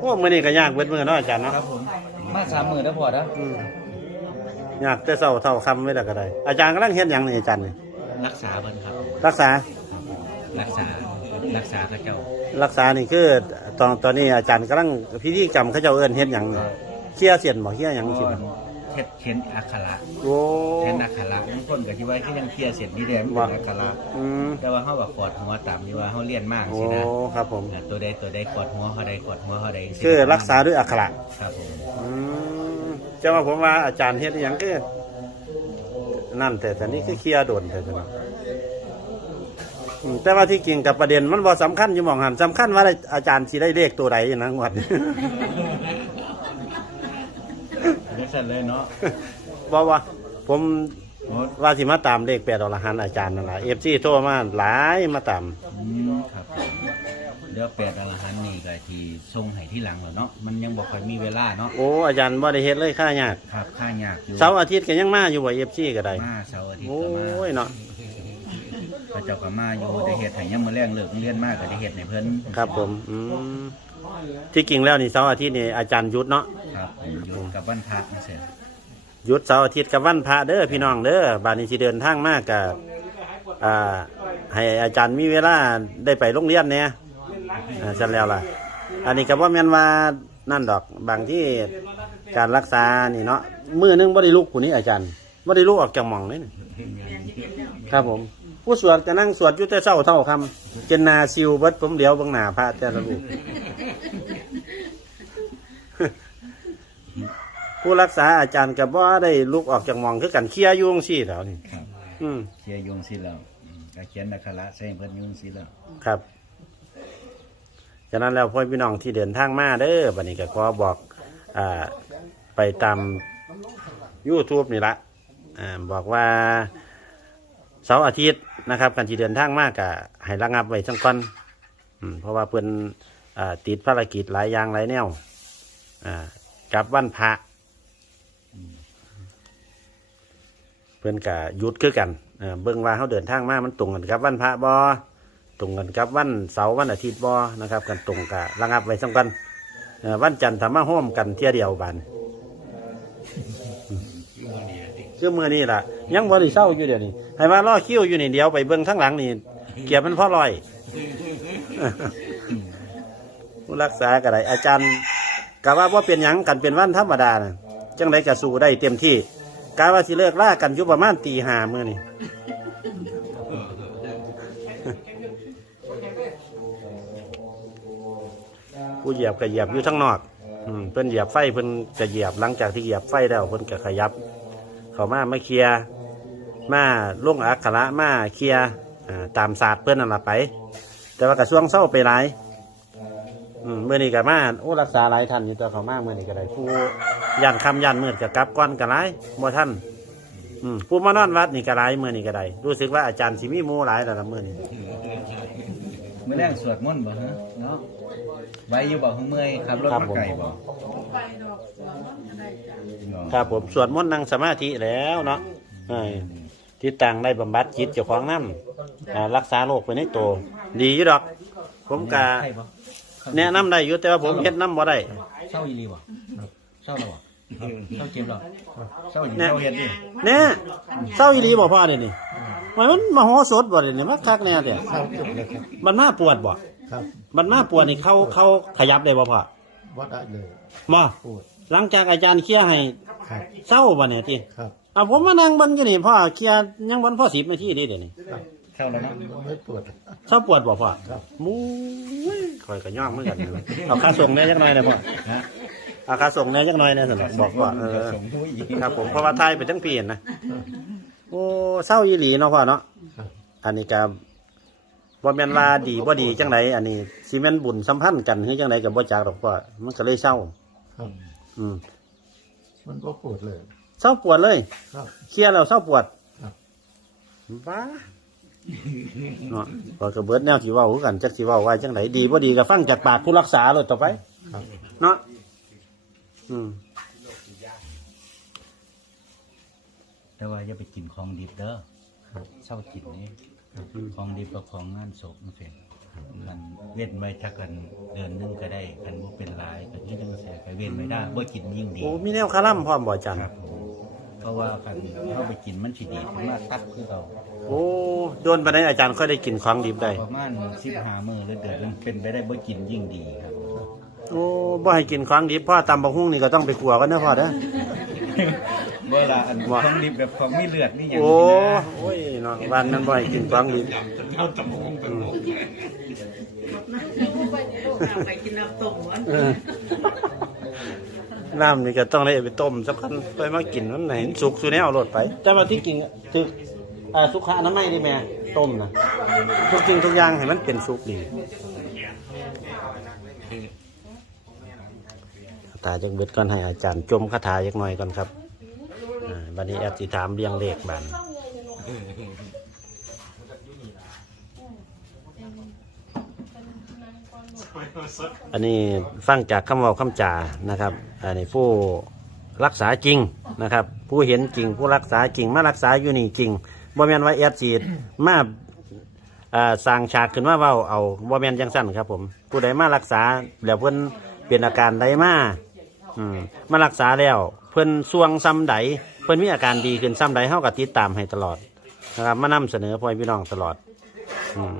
โอ้มื้อนี้ก็ยากเบิดมื้อเนาะอาจารย์เนาะครับผมมาสามหมื่นแล้วพอแล้วอืมยากแต่เช้าเท่าค่ำไว้แล้วก็ได้ อาจารย์กำลังเฮ็ดหยังนี่อาจารย์นี่รักษาเพิ่นครับ รักษารักษารักษาพระเจ้ารักษานี่คือตอนตอนนี้อาจารย์กำลังพิธีกรรมเขาเจ้าเอิ้นเฮ็ดหยังนี่เคลียร์เสียนบ่เคลียร์หยังสิก็ เทศเข็นอักขระโอ้ เข็นอักขระบางคนก็ที่ว่าที่ยังเคลียร์เสร็จนี่แดงเป็นว่าอักขระอืม แต่ว่าเฮาว่าขอดหัวตามที่ว่าเฮาเรียนมากโอ้สินะครับผม อ่าตัวใดตัวใดขอดหัวเฮาใดขอดหัวเฮาใดสิคือรักษาด้วยอักขระครับผมอืมจะว่าผมว่าอาจารย์เฮ็ดอหย่างก็นั่นแต่แต่นี่คือเคลียร์โดนแต่แต่ว่าอืมแต่ว่าที่จริงกับประเด็นมันบ่สำคัญอยู่หมองหันสำคัญว่าอาจารย์สิได้เลขตัวใดนะงวดนี้ เดี๋ยวสั่นเลยเนาะบอกว่าผมโอ้ว่าสิมาตามเลขแปดอรหันต์อาจารย์นั่นแหละเอฟซีโทรมาหลายมาตาม อืมครับผมเดี๋ยวแปดอรหันต์นี่ก็ที่ส่งให้ที่หลังแล้วเนาะมันยังบ่ค่อยมีเวลาเนาะโอ้อาจารย์บ่ได้เฮ็ดเลยค่ายากครับค่ายากอยู่เสาร์อาทิตย์ก็ยังมาอยู่บ่เอฟซีก็ได้ มาเสาร์อาทิตย์โอ้ก็มายเนาะพระเจ้าก็มาอยู่ได้เฮ็ดให้ยังมื้อแรงเลิกเรียนมากก็ได้เฮ็ดให้เพิ่นครับผมอืมที่จริงแล้วนี่เสาร์อาทิตย์นี่อาจารย์หยุดเนาะ ครับผมอยู่กับวันพระจังซี่หยุดเสาร์อาทิตย์กับวันพระเด้อพี่น้องเด้อบานนี้สิเดินทางมากกับอ่าให้อาจารย์มีเวลาได้ไปโรงเรียนเนี่ยอ่าเสร็จแล้วล่ะ อันนี้ก็บ่แม่นว่านั่นดอกบางที่การรักษานี่เนาะมือหนึงบ่ได้ลุกผู้นี้อาจารย์บ่ได้ลุกออกจากหม่องเลยนี่ครับผม ผู้สวดก็นั่งสวดอยู่แต่เช้าเท่าคำจนหนาซิวเบิดผมเดียวเบิ่งหน้าพระแต่ละรูป ผู้รักษาอาจารย์กับว่าได้ลุกออกจากหมองคือกันเคลียร์อยุงซี่แล้วนี่ ครับอืมเขียนยุงสิแล้วอืมก็เขียนอักขระใส่เพิ่นยุงสิแล้ว ครับฉะนั้นแล้วพ่อพี่น้องที่เดินทางมาเด้อบัดนี้ก็ขอบอกอ่าไปตาม YouTube นี่ละอ่าบอกว่าเสาร์อาทิตย์นะครับการที่เดินทางมากกะให้ระงับไว้ทั้งก่อนอืมเพราะว่าเพิ่นอ่าติดภารกิจหลายอย่างหลายแนวอ่ากลับวันพระ พื่อนกะยุดคือกันเอ่องว่าเขาเดินทางมา มันตรงกันกับวันพระบอตรงกันกับวันเสาร์วันอาทิตย์บอนะครับ กันตรงกะระงับไว้สำคัญวันจันทร์ทำมาห้อมกันเที่ยเดียวบานคือมือนี่ล่ะ ยังบริเศร้าอยู่เดี๋ยวนี้ให้ว่าล่อคิ้วอยู่นี่เดียวไปเบิ่งทั้งหลังนี่เกียบมันพ่อลอยผู้รักษาก็ได้อาจารย์กะว่าว่าเป็นหยังกันเป็นวันธรรมดานะจังไดกะสู้ได้เต็มที่ กาว่าสิเลิกล่ากันอยู่ประมาณตีหามื่อนี่ ผู้เหยียบก็เหยียบอยู่ทั้งนอกอืมเพิ่นเหยียบไฟเพิ่นจะเหยียบหลังจากที่เหยียบไฟแล้วเพิ่นก็ขยับ เขามามาเคลียร์มาล่งอักขระมาเคลียร์อ่าตามศาสตร์เพิ่นนั่นละไป แต่ว่ากระทรวงเศร้าไปหลาย อืมเมื่อนี้ก็มาโอ้รักษาหลายท่านอยู่ตัวเขามาเมื่อนี้ก็ได้ผู้ยันคำยันมืดกับกลับก้อนก็หลายบ่ท่านอืมผู้มานอนวัดนี่ก็หลายเมื่อนี้ก็ได้รู้สึกว่าอาจารย์สิมีหมู่หลายแล้วละเมื่อนี้มื้อแรงสวดมนต์บ่ฮะเนาะไว้อยู่บ่ฮึเมื่อยขับรถมาไกลบ่ไปดอกสวนมันได้จ้ะเนาะครับผมสวดมนต์นั่งสมาธิแล้วเนาะเอ้ยที่ต่างได้บำบัดจิตเจ้าของน้ำอ่ารักษาโรคไปในตัวดีอยู่ดอก ผมกะใช่บ่ แนะนำได้อยู่แต่ว่าผมเฮ็ดน้ำบ่ได้เศร้าอีหลีบ่เศร้าแล้วบ่เศร้าเจ็บแล้วเศร้าอีหลีเนี่ยเศร้าเฮ็ดดิเนี่ยเศร้าอีหลีบ่พ่อเดี๋ยวนี้มันมันมาโหสดบ่เดี๋ยวนี้มันคักแน่เดี๋ยวครับจบเลยครับมันมาปวดบ่ครับมันมาปวดนี่เขาเขาขยับได้บ่พ่อวัดได้เลยบ่พูดหลังจากอาจารย์เคลียร์ให้ครับเศร้าบ่เนี่ยที่ครับอะผมมานั่งเบิ่งอยู่นี่พ่อเคลียร์ยังบ่พอ10นาทีเดิเดี๋ยวนี้ครับ เศร้าแล้วเนาะไม่ปวดเศร้าปวดบ่พ่อครับ มู้ยข่อยก็ย่อมเหมือนกันนะเอาค่าส่งแหน่จักหน่อยนะพ่อฮะเอาค่าส่งแหน่จักหน่อยนะสำหรับบอกว่าเออ สมทุยอีกครับผมเพราะว่าไทยไปทั้งปีนะ โอ้เศร้าอีหลีเนาะพ่อเนาะครับ อันนี้ก็บ่แม่นว่าดีบ่ดีจังไดอันนี้สิแม่นบุญสัมพันธ์กันหรือจังไดก็บ่จักดอกพ่อมันก็เลยเศร้า ครับอืมมันก็ปวดเลย เศร้าปวดเลย ครับ เคลียร์แล้วเศร้าปวดครับ บ้า เนาะก็กระเบิดแนวที่เว้าคือกันจักสิเว้าว่าจังไดดีบ่ดีก็ฟังจากปากผู้รักษาเลยต่อไปครับเนาะอืมแต่ว่าอย่าไปกินของดิบเด้อครับเศร้ากินนี่ของดิบกับของงานศพมันเสร็จมันเว้นไว้ชักกันเดือนหนึงก็ได้กันบ่เป็นหลายก็คือจังซี่ก็เว้นไว้ได้บ่กินยิ่งดี โอ้มีแนวคาร่ำพร้อมบ่อาจารย์ครับผมเพราะว่าคันเข้าไปกินมันสิดีขึ้นมาตักคือเราโอ้ โดนไปไหนอาจารย์ค่อยได้กินของดิบได้ ประมาณ15มื้อหรือเดือนหนึงเป็นไปได้บ่กินยิ่งดีครับโอ้บ่ให้กินของดิบพ่อตำบักหุ่งนี่ก็ต้องไปขัวกันนะพ่อเด้อเวลาอันว่าของดิบแบบของมีเลือดนี่อย่างโอ้นี้นะโอ้ยเนาะบ้านนั้นบ่ให้กินของดิบไปในโลกน้ำไปกินน้ำต้มหวานเออน้ำนี่ก็ต้องได้เอาไปต้มสักคันไปมากินมันไหนสุกสุแนวรดไป แต่ว่าที่กินถึก อ่าสุขอนามัยนี่แม่ต้มนะทุกสิ่งทุกอย่างให้มันเป็นสุกดีคาถาจักเบิดก่อนให้อาจารย์จมคาถาจักหน่อยก่อนครับอ่าบัดนี้แอดสิถามเรียงเลขบันอันนี้ฟังจากคำเว่าคำจานะครับ อันนี้ผู้รักษาจริงนะครับ ผู้เห็นจริง ผู้รักษาจริงมารักษาอยู่นี่จริง บ่แมนว่าแอดจีดมาอ่าสร้างฉากขึ้นมาเว้าเอาบ่แมนจังสั้นครับผม ผู้ใดมารักษาแล้วเพิ่นเป็นอาการใดมาอืมมารักษาแล้ว เพิ่นสวงซ้ำใดเพิ่นมีอาการดีขึ้นซ้ำใดเฮาก็ติดตามให้ตลอดนะครับมานํเสนอพ่อพี่น้องตลอดอืม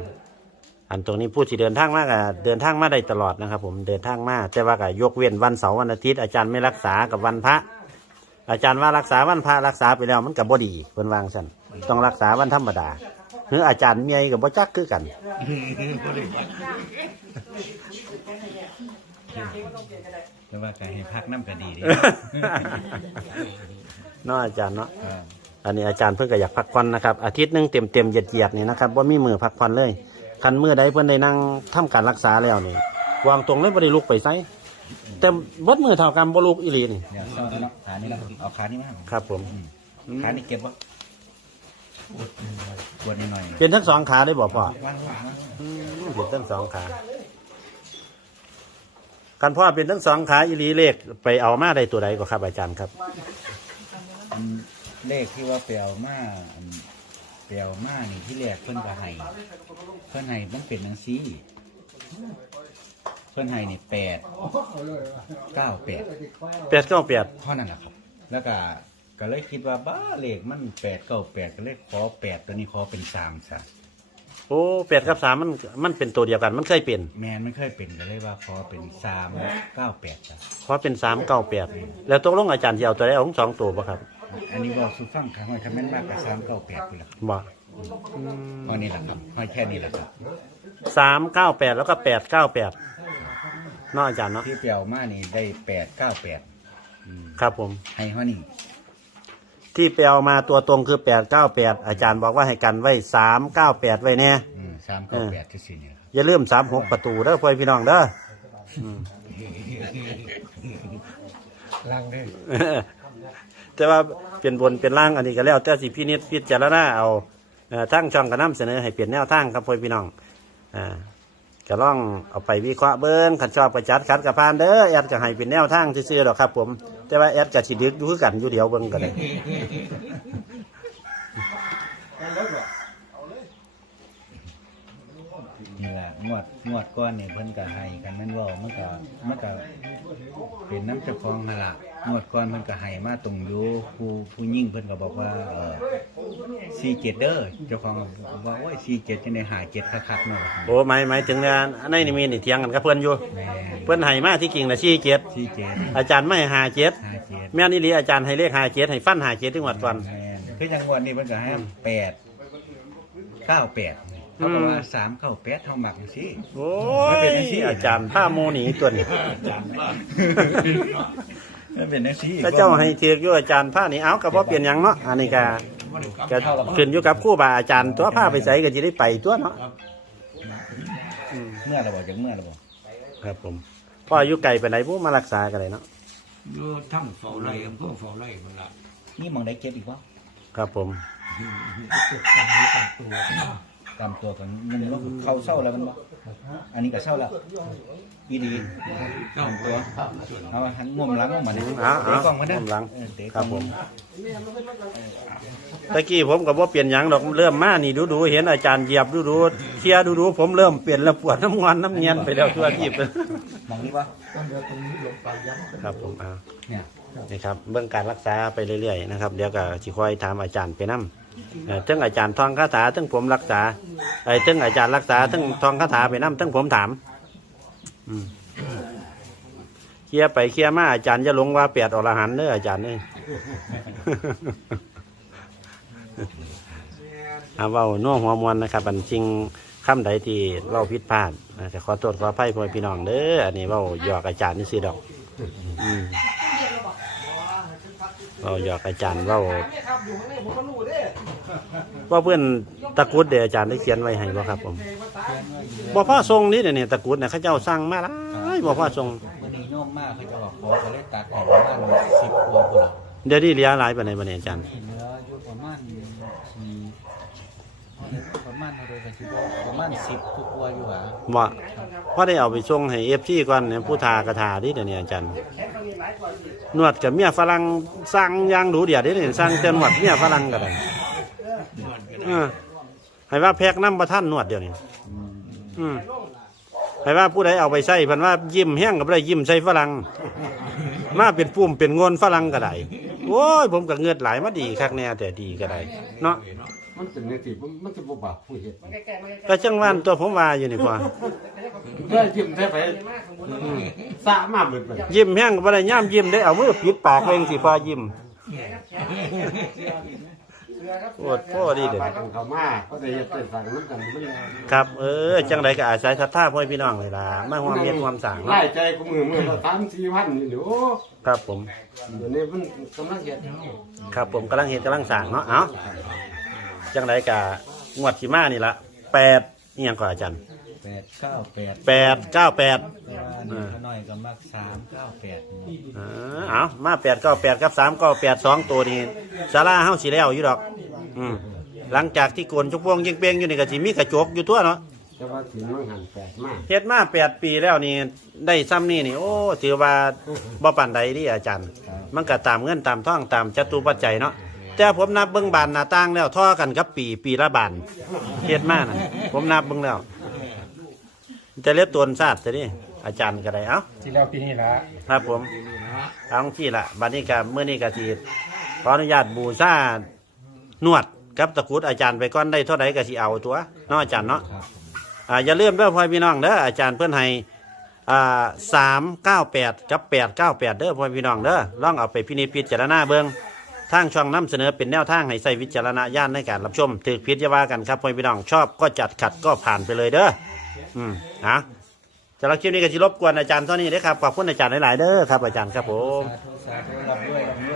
อันตรงนี้ผู้ที่เดินทางมากอะเดินทางมาได้ตลอดนะครับ ผมเดินทางมาแต่ว่าก็ยกเว้นวันเสาร์วันอาทิตย์อาจารย์ไม่รักษากับวันพระ อาจารย์ว่ารักษาวันพระรักษาไปแล้วมันกับบดีเพิ่นวางสัน ต้องรักษาวันธรรมดาหรืออาจารย์เมียกับบ่จักคือกัน แต่ว่าการให้พักน้ำก็ดีเด้เนาะอาจารย์เนาะครับอันนี้อาจารย์เพิ่งก็อยากพักผ่อนนะครับ อาทิตย์หนึงเต็มเต็มๆเหยียดเหยียดๆนี่นะครับว่ามีมือพักผ่อนเลย คันมือใดเพิ่นได้นั่งทำการรักษาแล้วนี่วางตรงเลยบ่ได้ลุกไปไสแต่เบดมือเท่ากันบ่ลุกอีหลีนี่เดี๋ยวเอาเนาะขานี่นะเอาขานี่มาครับผม ขานี่เก็บบ่ ปวดนิดหน่อยเป็นทั้งสองขาได้บอกพ่อวางวางวางอืมเป็นทั้งสองขากันพ่อเป็นทั้งสองขาอีหลีเลขไปเอามาได้ตัวใดก็ครับอาจารย์ครับ อันเลขที่ว่าเปลวมาอันเปลวมานี่ที่แรกเพิ่นก็ให้เพิ่นให้มันเป็นจังซี่เพิ่นให้นี่แปดเก้าแปดแปดเก้าแปดเท่านั้นแหละครับ แล้วก็ ก็เลยคิดว่าบ้าเลขมันแปดเก้าแปดก็เลยขอแปดตัวนี้ขอเป็นสามซะโอ้แปดกับสามมันมันเป็นตัวเดียวกันมันเคยเป็นแมนไม่เคยเป็นก็เลยว่าขอเป็นสามเก้าแปดจ้ะเพราะเป็นสามเก้าแปดแล้วตกลงอาจารย์จะเอาตัวใดเอาทั้งสองตัวป่ะครับอันนี้บอกสุฟังครั้งว่าคำแม่นมากกับสามเก้าแปดนี่แหละบ่เพราะนี่แหละครับเพราะแค่นี้แหละครับสามเก้าแปดแล้วก็แปดเก้าแปดเนาะอาจารย์เนาะที่เปลวมานี่ได้แปดเก้าแปดครับผมให้ห้อนี่ ที่ไปเอามาตัวตรงคือแปดเก้าแปดอาจารย์บอกว่าให้กันไว้สามเก้าแปดไว้เนี่ยสามเก้าแปดที่สี่เนี่ยครับอย่าลืมสามหกประตูเด้อพ่อพี่น้องเด้ออืมลังเด้อแต่ว่าเป็นบนเป็นล่างอันนี้ก็แล้วแต่สิพี่นิดพิจารณาเอาเอ่อทั้งช่องกระน้ำเสนอให้เปลี่ยนแนวทางครับพ่อพี่น้องอ่า ก็ล่องเอาไปวิเคราะห์เบิ้งขันชอบประจัดขัดกับพานเด้อแอดก็ให้เป็นแนวทางซื่อๆหรอกครับ ผม แต่ว่าแอดก็สิดึกอยู่คือกันอยู่เดียวเบิ้งก็ได้นี่แหละงวดงวดก้อนเนี่ยเพิ่นก็ให้กันแม่นว่ามันก็มันก็เป็นน้ำเจ้าของนั่นล่ะงวดก้อนเพิ่นก็ให้มาตรงอยู่ผู้ผู้ยิ่งเพิ่นก็บอกว่าเออ สี่เจ็ดเด้อเจ้าของว่าโอ้ยสี่เจ็ดจะได้หาเจ็ดคักๆเนาะโอ้หมายหมายถึงเนี่ยในนี่มีนี่เถียงกันกับเพื่อนอยู่ แม่เพื่อนให้มาที่กิ่งนะชี้เจ็ดสี่เจ็ดอาจารย์ไม่ให้หาเจ็ดห้าเจ็ดแม่นอี่ลีอาจารย์ให้เลขหาเจ็ดให้ฟันหาเจ็ดที่งวดก่อน แม่นคือจังหวัดนี้เพิ่นก็ให้แปดเก้าแปดเขาบอกว่าสามเก้าแปดเท่าหมักสิ โอ้มันเป็นยจังซี่ อาจารย์ผ้าโมหนีตัวนี้มันเป็นจังซี่ถ้าเจ้าให้เทียกอยู่อาจารย์ผ้านี่เอากับว่าเปลี่ยนหยังเนาะอันนี้ก็ ก็ขึ้นอยู่กับครู่บาอาจารย์ตัวผ้าไปใส่ก็จะได้ไปตัวเนาะเมื่อเราบอกจากเมื่อเราบอกครับผมพ่ออายุไก่ไปไหนผู้มารักษากันเลยเนาะอยู่ทั้งเฝ้าไร่อำเภอเฝ้าไร่มันละนี่มองได้เก็บอีกวะครับผมเก็บกันไว้กันตัวตามตัวกันมันก็คือเขาเศร้าแล้วมันบ่อันนี้ก็เศร้าแล้ว อีดีเจ้าตามตัตัววเอาหันงมหลังออกมาดิเอาเอาเตะกล้องมาเด้อมุมหลัง เออเตะกคล้รัอบงผม ตะกี้ผมก็บ่เปลี่ยนหยังดอกเริ่มมานี่ดูดูๆเห็นอาจารย์เหยียบดูดูๆเคลียร์ดูดูๆผมเริ่มเปลี่ยนแล้วปวดน้ำงอนน้ำเงียนไปแล้วทั่วทีบมองนี่ปะต้นเดียวตรงนี้ลงไปย้ำครับผมเอาเนี่ยนี่ครับเบื้องการรักษาไปเรื่อยๆนะครับเดี๋ยวก็สิคอยถามอาจารย์ไปนํเอ่อทั้งอาจารย์ทองคาถาทั้งผมรักษาไอ้ทั้งอาจารย์รักษาทั้งทองคาถาไปนํทั้งผมถามอืม เคลียไปเคลียมาอาจารย์จะลงว่าเปียดอรหันเด้ออาจารย์นี่เอาเว้าน่วหัวมวนนะครับอันจริงคำใดที่เว้าผิดพลาดอ่าจะขอโทษขออภัยพ่อพี่น้องเด้ออันนี้เว้าหยอกอาจารย์นี่สิดอกเว้าหยอกอาจารย์เว้า ว่าเพื่อนตะกรุดเดี๋ยวอาจารย์ได้เขียนไว้ให้บ่ครับผมบ่พ่อทรงนี่เดี๋ยวนี้ตะกรุดเนี่ยเขาเจ้าสั่งมาหลายบ่พ่อทรงวันนี้โยมมากเขาจะบอกขอก็เลยตัดออกประมาณสิบกว่าคนละเดี๋ยวนี้เหลียหลายปานใดบัดนี้อาจารย์ที่เหลืออยู่ประมาณสี่ประมาณอะไรกันสิบ่ประมาณสิบกว่าอยู่อะบ่พอได้เอาไปส่งให้ FT ก่อนเนี่ยผู้ทากระทาดิเดี๋ยวนี้อาจารย์นวดกับเมีอยฝรั่งสร้างอยางดูเดียวได้เลยสร้างเจนวดเมียฝรั่งก็ได้ เออให้ว่าแพกน้ำประท่านนวดเดียวนี้อืมให้ว่าผู้ใดเอาไปใส่เพันว่ายิ้มแห้งกับได้ยิ้มใส่ฝรั่งมาเป็นปุ่มเป็นงนฝรั่งก็ได้โอ้ยผมก็เงือดหลายมาดีคักแน่แต่ดีก็ได้เนาะมันเป็นในที่มันจะบ่บาปผู้เห็ดก็จังหวานตัวผมว่าอยู่นี่พอได้ยิ้มได้ไปสะมาเบิดไปยิ้มแห้งก็บ่ได้ย่ามยิ้มได้เอามือปิดปากเองสิพอยิ้ม โอดพ่อดีเด็ดของเขามาก็ได้เฮ็ดได้สั่งน้ำกันมันครับ เออ จังไดก็อาศัยศรัทธาพ่อพี่น้องเลยล่ะมาความเมียนความสั่งไล่ใจกูมือมือละสามสี่พันนี่เดี๋ยวครับผมเดี๋ยวนี้มันกำลังเฮ็ดครับผมกำลังเห็นกำลังสั่งเนาะเอาจังไดกะงวดสีมานี่ละแปดนี่ยังก่อนอาจารย์ แปดเก้าแปดแปดเก้าแปดแต่ว่านี่เขาน้อยก็มักสามเก้าแปดเออเอามาแปดเก้าแปดกับสามเก้าแปดสองตัวนี่สาราเฮาสีแล้วอยู่ดอก อืมหลังจากที่โกนจุกพวงยิงเปียงอยู่นี่ก็สิมีกระจกอยู่ตัวเนาะแต่ว่าถึงมันหันแปดมากเฮ็ดมาแปดปีแล้วนี่ได้ซ้ำนี่นี่โอ้ถือว่าบ่ปานใดที่อาจารย์ มันก็ตามเงินตามท่องตามจตุปัจจัยเนาะแต่ผมนับเบิ้งบานหน้าต่างแล้วท่อกันกับปีปีละบานเฮ็ดมานะผมนับเบิ้งแล้ว จะเล็บตัวซาดจะนี่อาจารย์ก็ได้เอ้าที่แล้วปีนี้ละครับผมเอาที่ละบัดนี้ก็เมื่อนี้ก็ทีขออนุญาตบูชานวดกับตะกรุดอาจารย์ไปก่อนได้เท่าใดก็สิเอาตัวเนาะอาจารย์เนาะครับอ่าอย่าลืมเด้อพ่อพี่น้องเด้ออาจารย์เพื่อนให้อ่าสามเก้าแปดกับแปดเก้าแปดเด้อพ่อพี่น้องเด้อลองเอาไปพินิจพิจารณาเบิ่งทางช่องน้ำเสนอเป็นแนวทางให้ใส่วิจารณญาณในการรับชมถือพิจารณากันครับพ่อพี่น้องชอบก็จัดขัดก็ผ่านไปเลยเด้อ อืมนะสำหรับคลิปนี้ก็จะรบกวนอาจารย์เท่านี้เลยครับขอบคุณอาจารย์หลายๆเด้อครับอาจารย์ครับผม สาธุสาธุรับด้วย